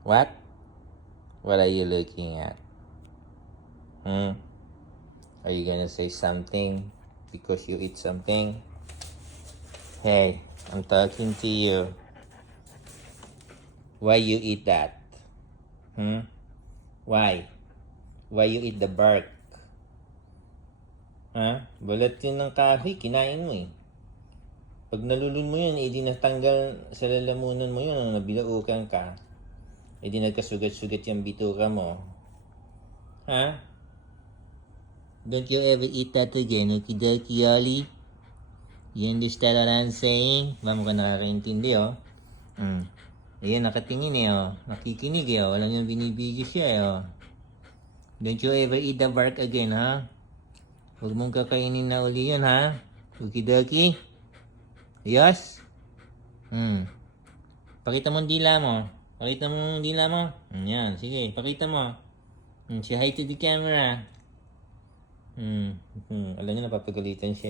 What? What are you looking at? Are you gonna say something because you eat something? Hey, I'm talking to you. Why you eat that? Why? Why you eat the bark? Balat yun ng kahoy, kinain mo eh. Pag nalulun mo yun, edi natanggal sa lalamunan mo yun, nabilaukan ka. Edi nagkasugat-sugat yung bituka mo. Don't you ever eat that again, okidoki, Ollie? You understand what I'm saying? Ba mo ka nakakaintindi, oh? Ayan, nakatingin eh, oh. Nakikinig eh, oh. Walang yung binibigyo siya eh, oh. Don't you ever eat the bark again, ha? Huwag mong kakainin na uli yun, ha? Okidoki? Yes? Pakita mo ang dila mo. Pakita mo ang dila mo. Yan, sige, pakita mo. Say hi to the camera. Alam niyo, napapagalitan siya.